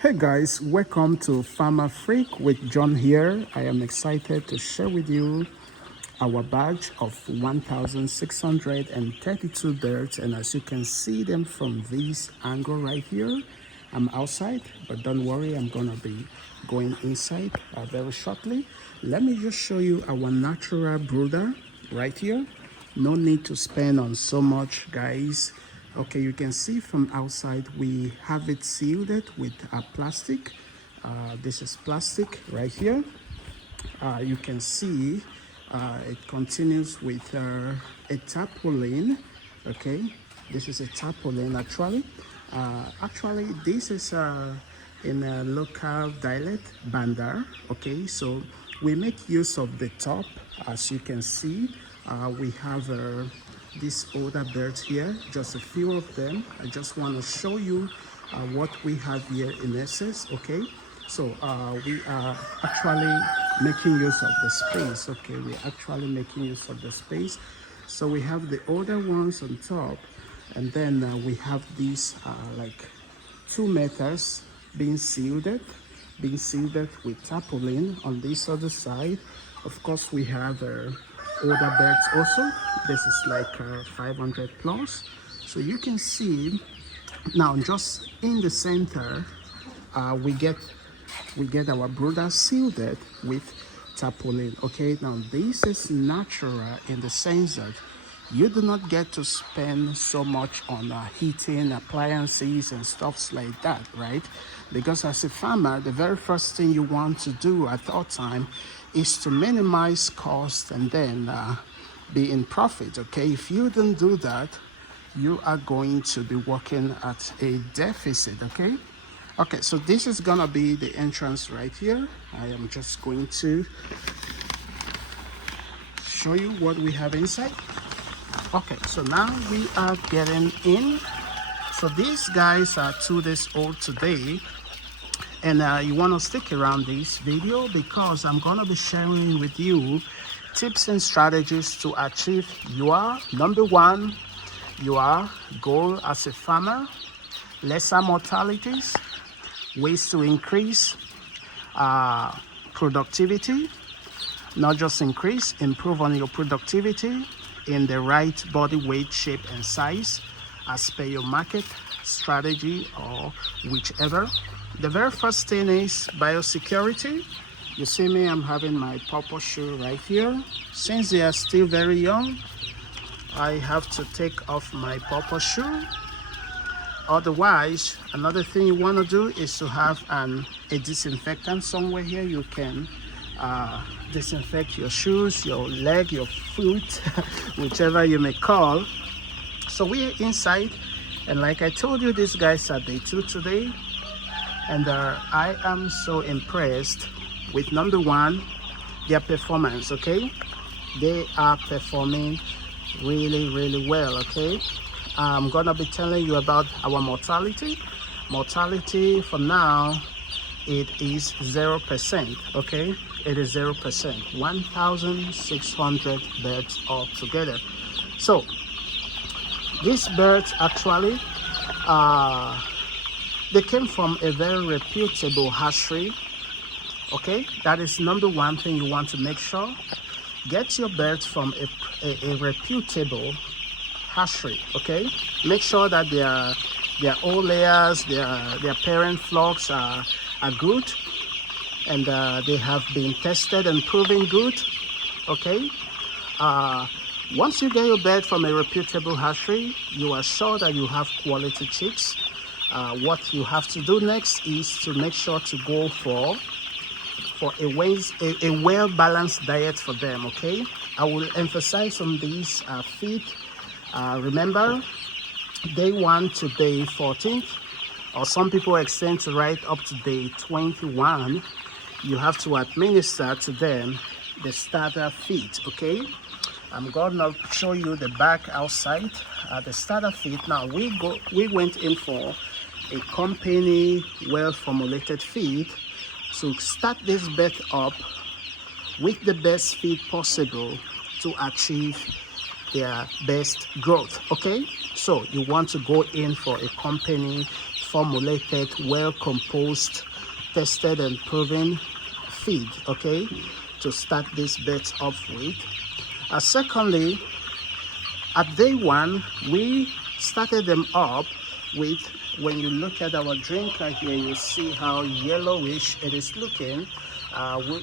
Hey guys, welcome to Farmer Freak with John here. I am excited to share with you our batch of 1,632 birds, and as you can see them from this angle right here, I'm outside, but don't worry, I'm gonna be going inside very shortly. Let me just show you our natural brooder right here. No need to spend on so much, guys. Okay, you can see from outside we have it sealed with plastic. This is plastic right here. You can see it continues with a tarpaulin. Okay, this is a tarpaulin actually. Actually, this is in a local dialect, bandar. Okay, so we make use of the top. As you can see, we have these older birds here, just a few of them. I just want to show you what we have here in essence. Okay, so we are actually making use of the space. Okay, we're actually making use of the space. So we have the older ones on top, and then we have these like 2 meters being sealed with tarpaulin on this other side. Of course, we have older birds also. This is like 500 plus. So you can see now just in the center, we get our brooder sealed with tarpaulin. Okay, now this is natural in the sense that you do not get to spend so much on heating appliances and stuffs like that, right? Because as a farmer, the very first thing you want to do at all time is to minimize cost and then be in profit. Okay, if you don't do that, you are going to be working at a deficit. Okay, so this is gonna be the entrance right here. I am just going to show you what we have inside. Okay, so now we are getting in. So these guys are 2 days old today, and you want to stick around this video because I'm gonna be sharing with you tips and strategies to achieve your number one, your goal as a farmer: lesser mortalities, ways to increase productivity, not just increase, improve on your productivity in the right body weight, shape, and size as per your market strategy or whichever. The very first thing is biosecurity. You see me, I'm having my purple shoe right here. Since they are still very young, I have to take off my purple shoe. Otherwise, another thing you want to do is to have a disinfectant somewhere here. You can disinfect your shoes, your leg, your foot, whichever you may call. So we're inside, and like I told you, these guys are day 2 today, and I am so impressed with number one, their performance. Okay, they are performing really well. Okay, I'm gonna be telling you about our mortality. Mortality for now, it is 0%. Okay, it is 0%. 1,600 birds altogether. So these birds actually they came from a very reputable hatchery. Okay, that is number one thing you want to make sure. Get your birds from a reputable hatchery. Okay, make sure that their old layers, their parent flocks are good, and they have been tested and proven good. Okay, once you get your bird from a reputable hatchery, you are sure that you have quality chicks. What you have to do next is to make sure to go for a well-balanced diet for them. Okay, I will emphasize on these feed. Remember, day 1 to day 14, or some people extend to right up to day 21. You have to administer to them the starter feed. Okay, I'm gonna show you the back outside the starter feed. Now we went in for a company well-formulated feed to start this bird up with the best feed possible to achieve their best growth. Okay, so you want to go in for a company formulated, well composed, tested and proven feed, okay, to start these birds off with. Secondly, at day one, we started them up with, when you look at our drinker here, you see how yellowish it is looking.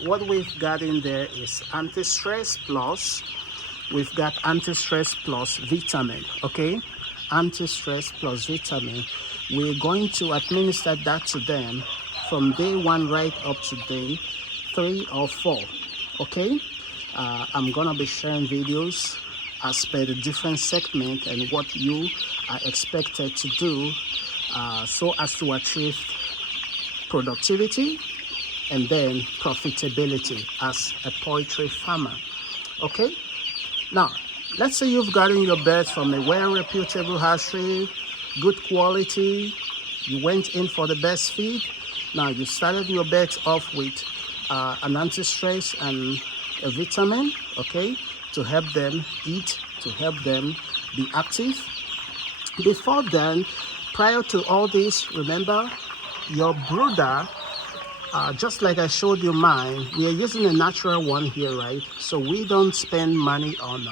What we've got in there is anti-stress plus, we've got anti-stress plus vitamin, okay? Anti-stress plus vitamin. We're going to administer that to them from day one right up to day 3 or 4, okay? I'm gonna be sharing videos as per the different segment and what you are expected to do so as to achieve productivity and then profitability as a poultry farmer, okay? Now, let's say you've gotten your birds from a well-reputable hatchery, good quality, you went in for the best feed. Now you started your birds off with an anti-stress and a vitamin, okay, to help them eat, to help them be active. Before then, prior to all this, remember your brooder, just like I showed you mine, we are using a natural one here, right? So we don't spend money on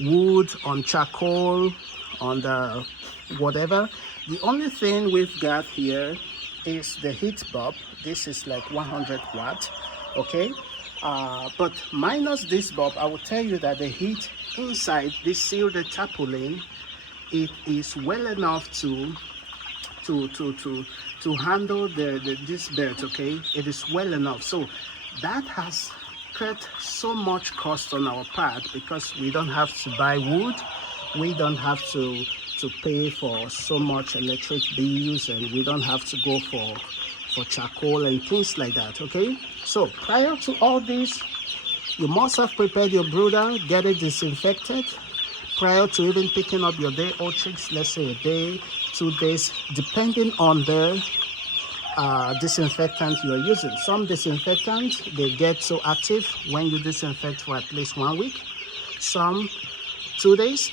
wood, on charcoal, on the whatever. The only thing we've got here is the heat bulb. This is like 100 watt, okay? But minus this bulb, I will tell you that the heat inside this sealed tarpaulin, it is well enough to handle this bird, okay? It is well enough. So that has cut so much cost on our part because we don't have to buy wood, we don't have to pay for so much electric bills, and we don't have to go for charcoal and things like that, okay? So prior to all this, you must have prepared your brooder, get it disinfected prior to even picking up your day-old chicks. Let's say a day, 2 days, depending on the disinfectant you are using. Some disinfectants, they get so active when you disinfect for at least 1 week, some 2 days.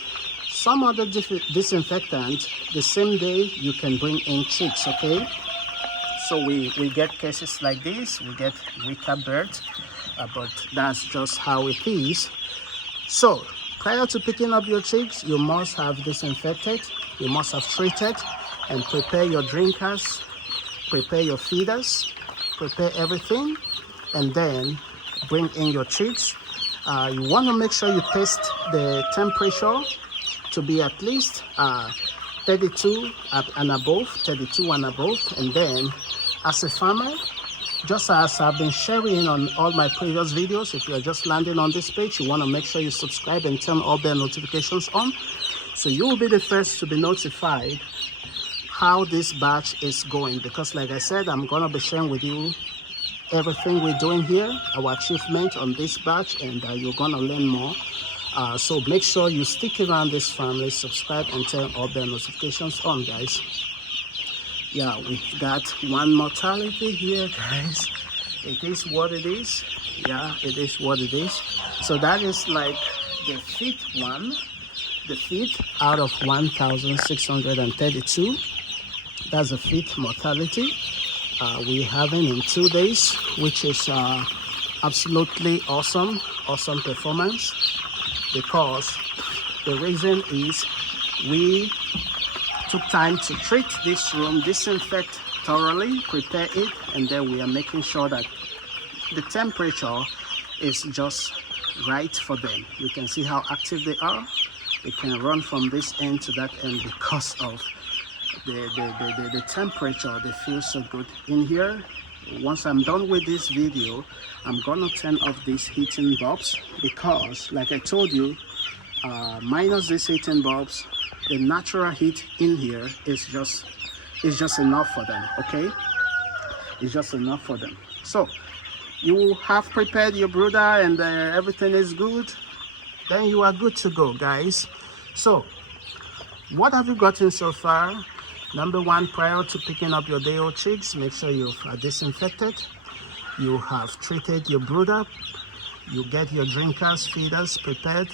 Some other disinfectant, the same day you can bring in chicks, okay? So we get cases like this, we get weaker birds, but that's just how it is. So prior to picking up your chicks, you must have disinfected, you must have treated, and prepare your drinkers, prepare your feeders, prepare everything, and then bring in your chicks. You want to make sure you test the temperature to be at least 32 and above, 32 and above. And then as a farmer, just as I've been sharing on all my previous videos, if you're just landing on this page, you want to make sure you subscribe and turn all bell notifications on, so you will be the first to be notified how this batch is going. Because like I said, I'm going to be sharing with you everything we're doing here, our achievement on this batch, and you're going to learn more. So make sure you stick around this family, subscribe and turn all bell notifications on, guys. Yeah, we've got one mortality here, guys. It is what it is. Yeah, it is what it is. So that is like the fifth one, the fifth out of 1,632. That's the fifth mortality we're having in 2 days, which is absolutely awesome performance. Because the reason is we took time to treat this room, disinfect thoroughly, prepare it, and then we are making sure that the temperature is just right for them. You can see how active they are. They can run from this end to that end because of the temperature. They feel so good in here. Once I'm done with this video, I'm gonna turn off these heating bulbs because, like I told you, minus these heating bulbs, the natural heat in here is just enough for them, okay? It's just enough for them. So you have prepared your brooder and everything is good, then you are good to go, guys. So what have you gotten so far? Number one, prior to picking up your day-old chicks, make sure you've disinfected, you have treated your brooder, you get your drinkers, feeders prepared,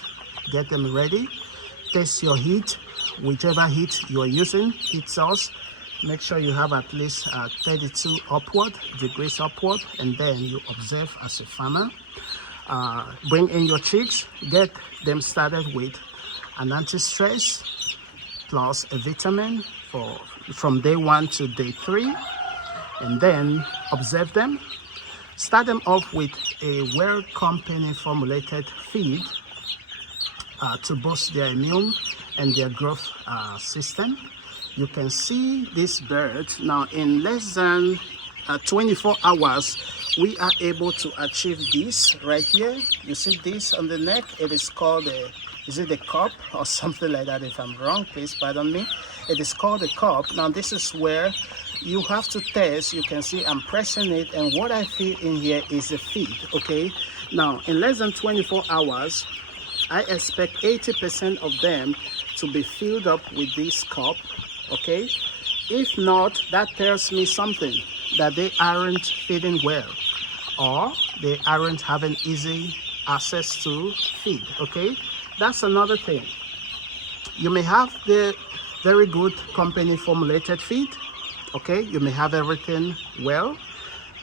get them ready, test your heat, whichever heat you are using, heat source, Make sure you have at least 32 upward degrees upward, and then you observe as a farmer. Bring in your chicks, get them started with an anti-stress plus a vitamin from day 1 to day 3, and then observe them. Start them off with a well company formulated feed to boost their immune and their growth system. You can see this bird now in less than 24 hours. We are able to achieve this right here. You see this on the neck? It is called is it the cup or something like that? If I'm wrong, please pardon me. It is called the cup. Now this is where you have to test. You can see I'm pressing it, and what I feel in here is a feed. Okay, now in less than 24 hours, I expect 80% of them to be filled up with this cup. Okay, if not, that tells me something, that they aren't feeding well, or they aren't having easy access to feed. Okay, that's another thing. You may have the very good company formulated feed. Okay, you may have everything well,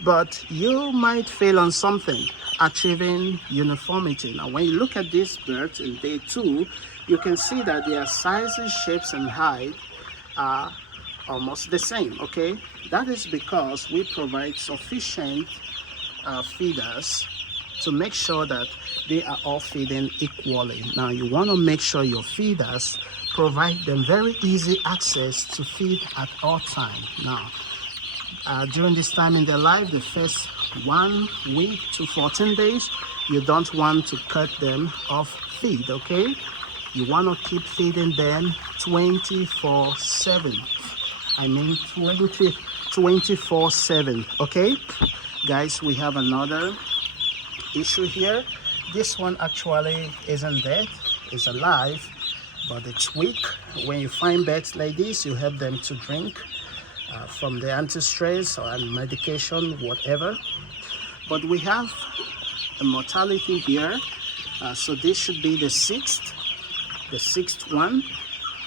but you might fail on something, achieving uniformity. Now when you look at these birds in day 2, you can see that their sizes, shapes and height are almost the same. Okay, that is because we provide sufficient feeders to make sure that they are all feeding equally. Now you want to make sure your feeders provide them very easy access to feed at all time. Now during this time in their life, the first 1 week to 14 days, you don't want to cut them off feed. Okay, you want to keep feeding them 24/7. I mean 24/7. Okay guys, we have another issue here. This one actually isn't dead, it's alive, but it's weak. When you find birds like this, you help them to drink from the anti-stress or medication, whatever. But we have a mortality here, so this should be the sixth one.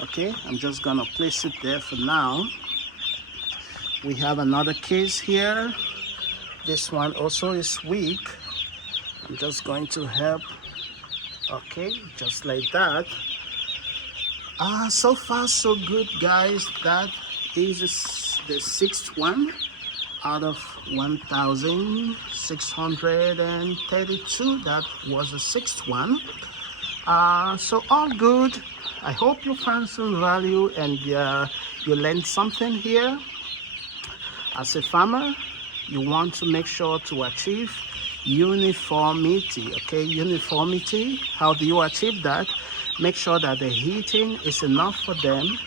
Okay, I'm just gonna place it there for now. We have another case here. This one also is weak. I'm just going to help. Okay, just like that. So far so good guys. That is the 6th one out of 1,632. That was the 6th one. So all good. I hope you found some value and you learned something here. As a farmer, you want to make sure to achieve uniformity. Okay, uniformity. How do you achieve that? Make sure that the heating is enough for them.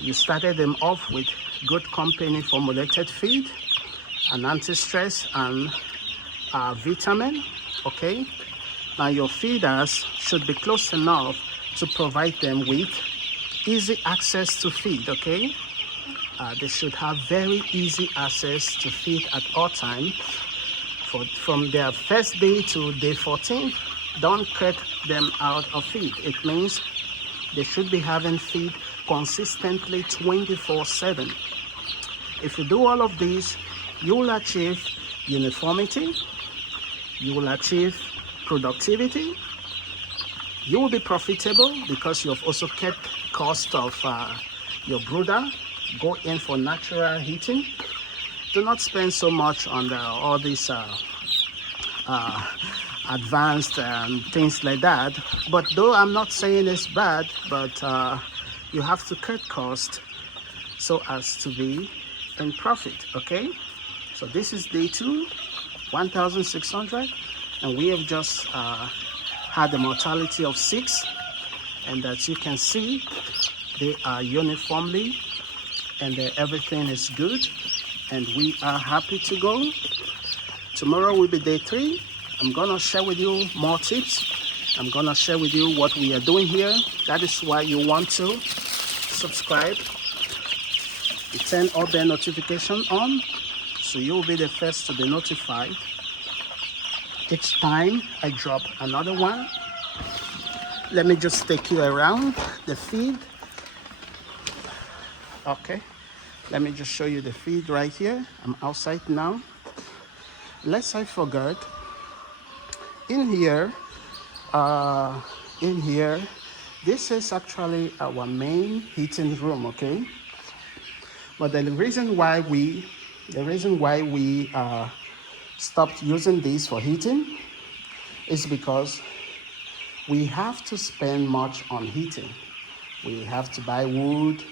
You started them off with good company formulated feed, an anti-stress and vitamin. Okay, now your feeders should be close enough to provide them with easy access to feed. Okay, they should have very easy access to feed at all time. From their first day to day 14, don't cut them out of feed. It means they should be having feed consistently 24/7. If you do all of these, you will achieve uniformity, you will achieve productivity, you will be profitable because you have also kept cost of your brooder. Go in for natural heating. Do not spend so much on all these advanced things like that. But though I'm not saying it's bad, but you have to cut cost so as to be in profit. Okay, so this is day 2, 1,600, and we have just had a mortality of 6, and as you can see, they are uniformly, and everything is good, and we are happy to go. Tomorrow will be day 3. I'm gonna share with you more tips. I'm gonna share with you what we are doing here. That is why you want to subscribe. You turn all the notification on, so you will be the first to be notified each time I drop another one. Let me just take you around the feed. Okay, Let me just show you the feed right here. I'm outside now. Lest I forget, in here, this is actually our main heating room, okay? But the reason why we stopped using this for heating is because we have to spend much on heating. We have to buy wood,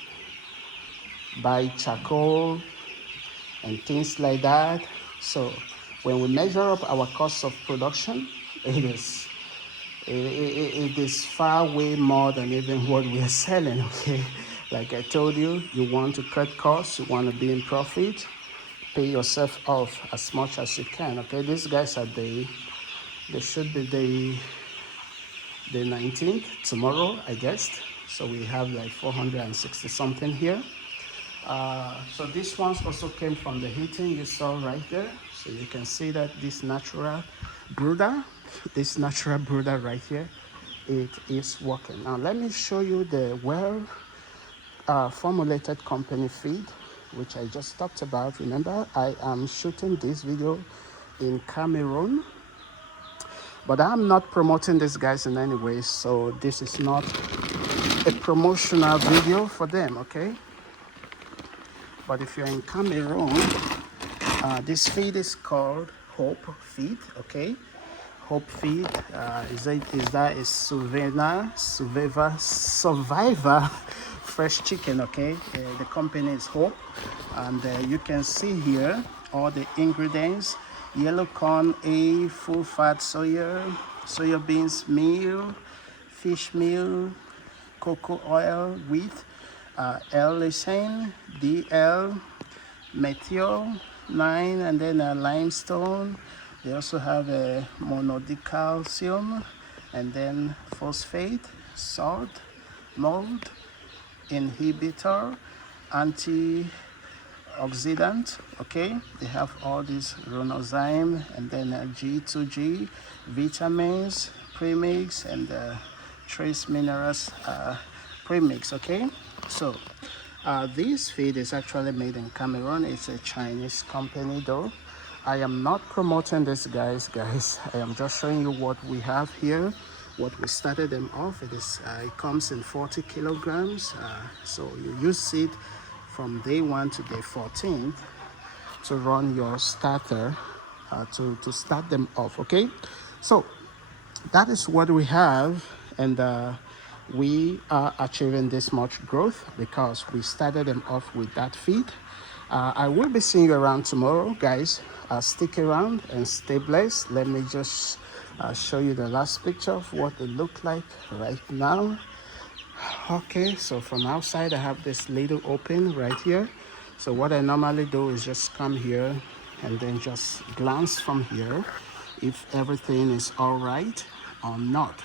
buy charcoal, and things like that. So when we measure up our cost of production, it is far way more than even what we are selling, okay? Like I told you, you want to cut costs, you want to be in profit, pay yourself off as much as you can, okay? These guys are they should be the 19th, tomorrow, I guess. So we have like 460 something here. So these ones also came from the heating you saw right there. So you can see that this natural brooder right here, it is working. Now let me show you the formulated company feed, which I just talked about. Remember, I am shooting this video in Cameroon, but I'm not promoting these guys in any way, so this is not a promotional video for them, okay? But if you're in Cameroon, this feed is called Hope Feed, okay? Hope Feed is that a survivor fresh chicken, okay? The company is Hope, and you can see here all the ingredients: yellow corn, full fat soya beans meal, fish meal, cocoa oil, wheat, L-lysine, DL, methyl 9, and then limestone. They also have a monodicalcium, and then phosphate, salt, mold inhibitor, antioxidant, okay? They have all these rhonozyme, and then G2G, vitamins, premix, and trace minerals premix, okay? So this feed is actually made in Cameroon. It's a Chinese company though. I am not promoting this guys. I am just showing you what we have here, what we started them off. It comes in 40 kilograms. So you use it from day 1 to day 14 to run your starter, to start them off, okay? So that is what we have, and we are achieving this much growth because we started them off with that feed. I will be seeing you around tomorrow, guys. Stick around and stay blessed. Let me just show you the last picture of what it looked like right now. Okay, so from outside I have this little open right here. So what I normally do is just come here and then just glance from here if everything is all right or not.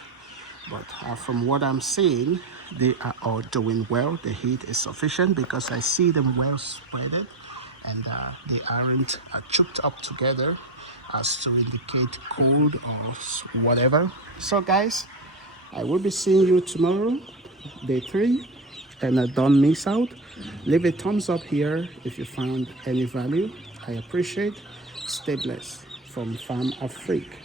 But from what I'm seeing, they are all doing well. The heat is sufficient because I see them well spreaded, and they aren't choked up together as to indicate cold or whatever. So guys, I will be seeing you tomorrow, day 3, and don't miss out. Leave a thumbs up here if you found any value. I appreciate. Stay blessed. From Farm Afrique.